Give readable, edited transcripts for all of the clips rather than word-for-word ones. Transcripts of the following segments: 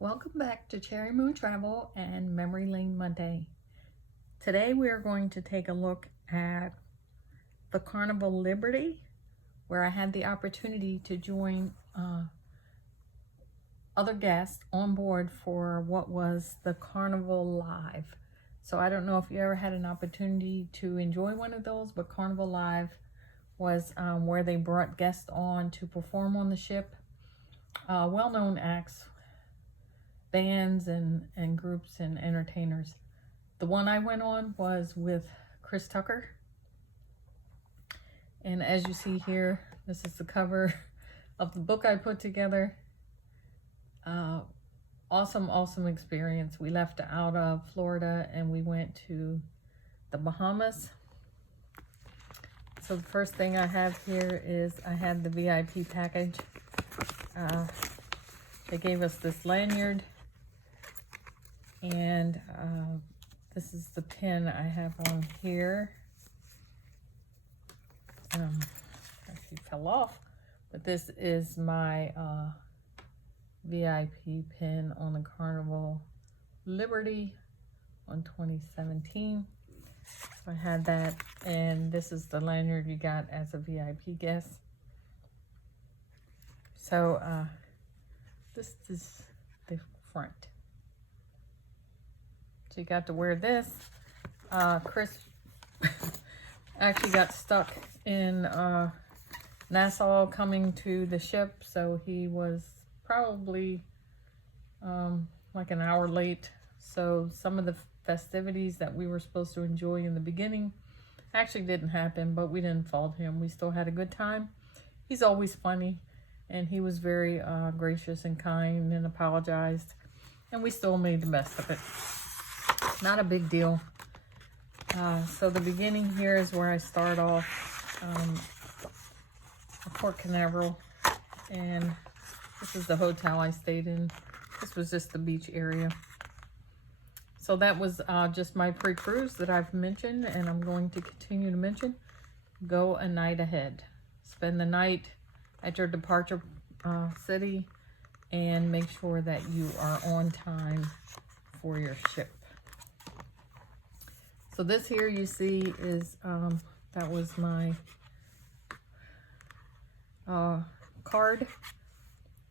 Welcome back to Cherry Moon Travel and Memory Lane Monday. Today we are going to take a look at the Carnival Liberty, where I had the opportunity to join other guests on board for what was the Carnival Live. So I don't know if you ever had an opportunity to enjoy one of those, but Carnival Live was where they brought guests on to perform on the ship. Well-known acts, bands and groups and entertainers. The one I went on was with Chris Tucker. And as you see here, this is the cover of the book I put together. Awesome experience. We left out of Florida and we went to the Bahamas. So the first thing I have here is I had the VIP package. They gave us this lanyard. And this is the pin I have on here. Actually fell off, but this is my VIP pin on the Carnival Liberty on 2017. So I had that, and this is the lanyard you got as a VIP guest. So this is the front. So you got to wear this. Chris actually got stuck in Nassau coming to the ship, so he was probably like an hour late. So some of the festivities that we were supposed to enjoy in the beginning actually didn't happen, but we didn't fault him. We still had a good time. He's always funny, and he was very gracious and kind and apologized, and we still made the best of it. Not a big deal. So the beginning here is where I start off at Port Canaveral, and this is the hotel I stayed in. This was just the beach area. So that was just my pre-cruise that I've mentioned, and I'm going to continue to mention. Go a night ahead. Spend the night at your departure city and make sure that you are on time for your ship. So this here you see is, that was my card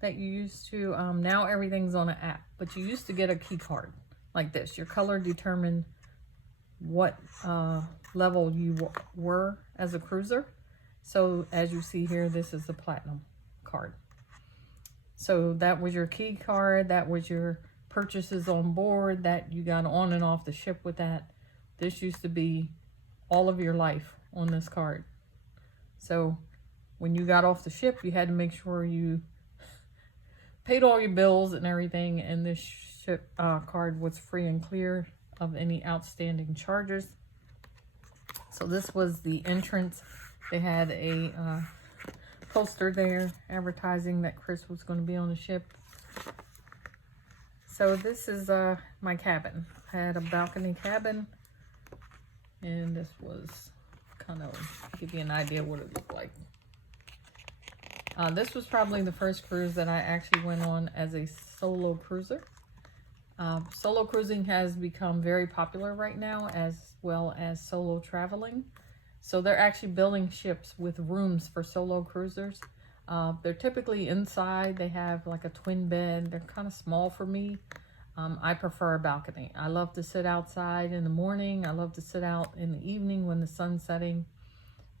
that you used to, now everything's on an app, but you used to get a key card like this. Your color determined what level you were as a cruiser. So as you see here, this is the platinum card. So that was your key card, that was your purchases on board, that you got on and off the ship with that. This used to be all of your life on this card. So when you got off the ship, you had to make sure you paid all your bills and everything, and this ship card was free and clear of any outstanding charges. So this was the entrance. They had a poster there advertising that Chris was going to be on the ship. So this is my cabin. I had a balcony cabin. And this was kind of give you an idea what it looked like. This was probably the first cruise that I actually went on as a solo cruiser. Solo cruising has become very popular right now, as well as solo traveling. So they're actually building ships with rooms for solo cruisers. They're typically inside. They have like a twin bed. They're kind of small for me. I prefer a balcony. I love to sit outside in the morning. I love to sit out in the evening when the sun's setting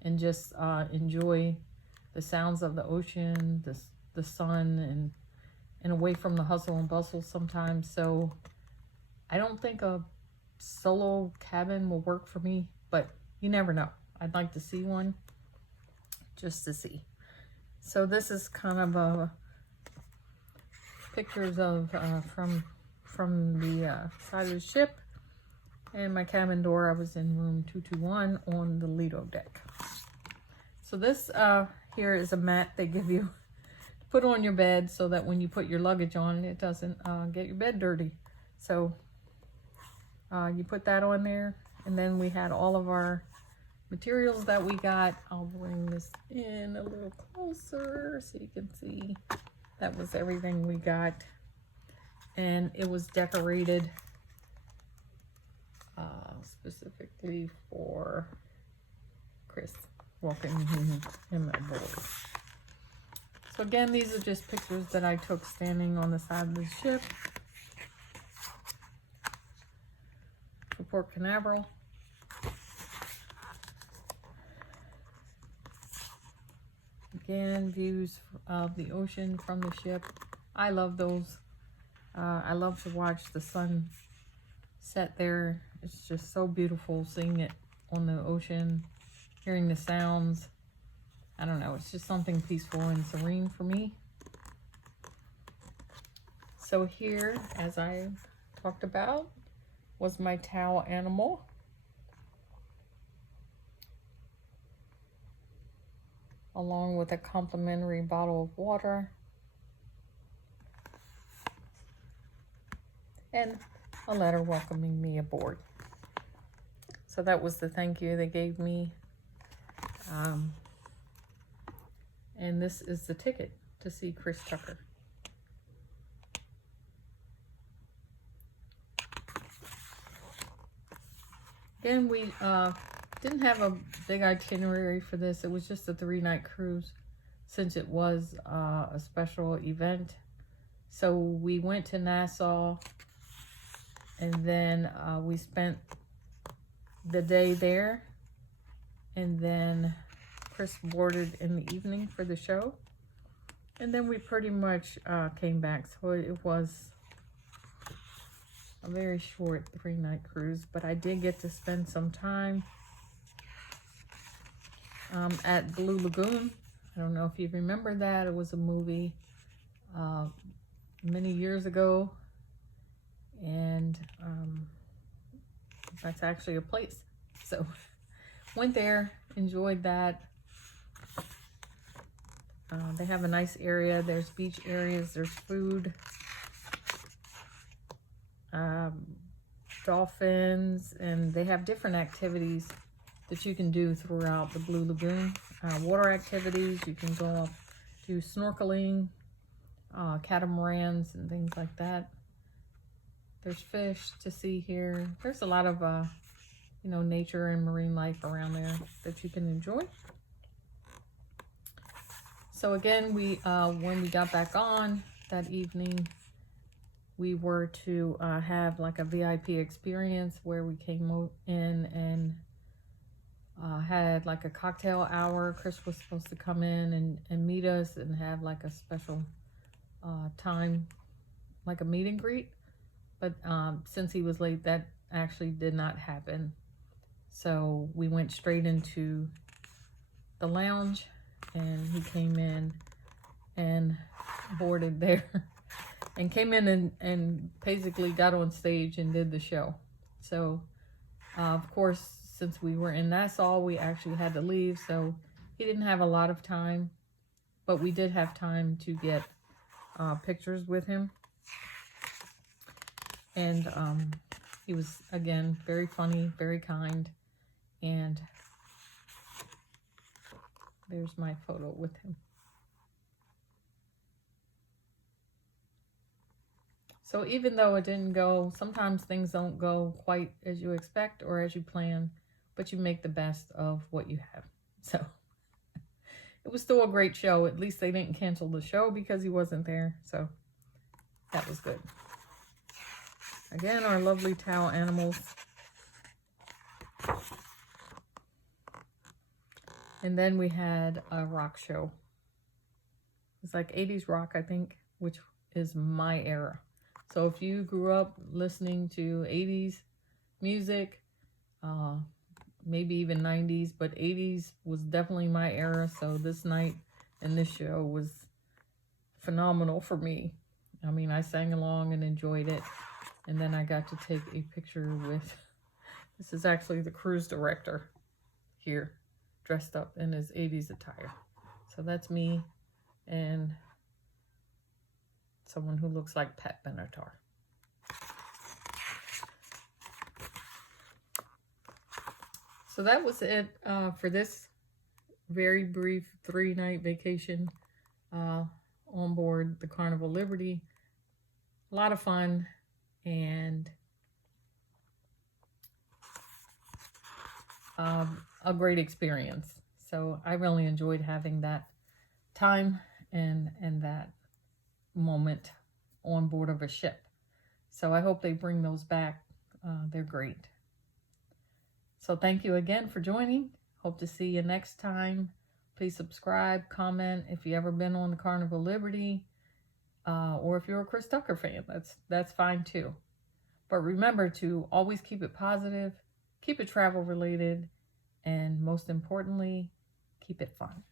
and just enjoy the sounds of the ocean, the sun, and away from the hustle and bustle sometimes. So I don't think a solo cabin will work for me, but you never know. I'd like to see one just to see. So this is kind of pictures of from the side of the ship, and my cabin door. I was in room 221 on the Lido deck. So this here is a mat they give you to put on your bed so that when you put your luggage on, it doesn't get your bed dirty. So you put that on there, and then we had all of our materials that we got. I'll bring this in a little closer so you can see. That was everything we got. and it was decorated specifically for Chris, welcoming him aboard. So again, these are just pictures that I took standing on the side of the ship for Port Canaveral. Again, views of the ocean from the ship. I love those. I love to watch the sun set there. It's just so beautiful seeing it on the ocean, hearing the sounds. I don't know, it's just something peaceful and serene for me. So here, as I talked about, was my towel animal. Along with a complimentary bottle of water. And a letter welcoming me aboard. So that was the thank you they gave me. And this is the ticket to see Chris Tucker. Again, we didn't have a big itinerary for this. It was just a 3-night cruise since it was a special event. So we went to Nassau, and then we spent the day there, and then Chris boarded in the evening for the show, and then we pretty much came back. So it was a very short 3-night cruise, but I did get to spend some time at Blue Lagoon. I don't know if you remember that. It was a movie many years ago, and that's actually a place. So went there, enjoyed that. They have a nice area. There's beach areas, there's food, dolphins, and they have different activities that you can do throughout the Blue Lagoon. Water activities, you can go up, do snorkeling, catamarans and things like that. There's fish to see here. There's a lot of you know, nature and marine life around there that you can enjoy. So again, we when we got back on that evening, we were to have like a VIP experience where we came in and had like a cocktail hour. Chris was supposed to come in and meet us and have like a special time, like a meet and greet. But since he was late, that actually did not happen. So we went straight into the lounge, and he came in and boarded there and came in and basically got on stage and did the show. So of course, since we were in Nassau, we actually had to leave, so he didn't have a lot of time, but we did have time to get pictures with him. And he was, again, very funny, very kind, and there's my photo with him. So even though it didn't go, sometimes things don't go quite as you expect or as you plan, but you make the best of what you have. So it was still a great show. At least they didn't cancel the show because he wasn't there. So that was good. Again, our lovely towel animals. And then we had a rock show. It's like 80s rock, I think, which is my era. So if you grew up listening to 80s music, maybe even 90s, but 80s was definitely my era. So this night and this show was phenomenal for me. I mean, I sang along and enjoyed it. And then I got to take a picture with, this is actually the cruise director here, dressed up in his 80s attire. So that's me and someone who looks like Pat Benatar. So that was it for this very brief 3-night vacation on board the Carnival Liberty. a lot of fun, and a great experience. So I really enjoyed having that time and that moment on board of a ship. So I hope they bring those back. They're great. So thank you again for joining. Hope to see you next time. Please subscribe, comment if you ever been on the Carnival Liberty, or if you're a Chris Tucker fan, that's fine too. But remember to always keep it positive, keep it travel related, and most importantly, keep it fun.